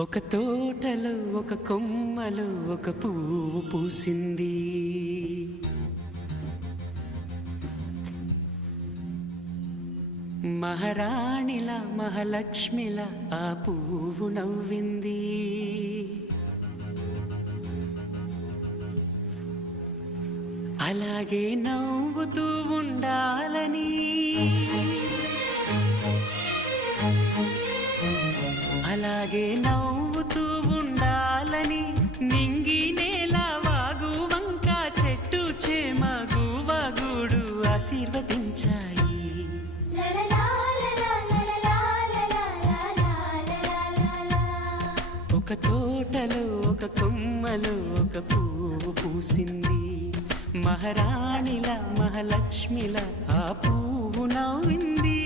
ఒక తోటలో ఒక కొమ్మలో ఒక పువ్వు పూసింది. మహారాణిలా మహాలక్ష్మిలా ఆ పువ్వు నవ్వింది. అలాగే నవ్వుతూ ఉండాలని, అలాగే నవ్వుతూ ఉండాలని నింగి నేల వాగు వంక చెట్టు చేమ గువగూడు ఆశీర్వదించాయి. ఒక తోటలో ఒక కొమ్మలో ఒక పువ్వు పూసింది. మహారాణిలా మహాలక్ష్మిలా ఆ పువ్వు నవ్వింది.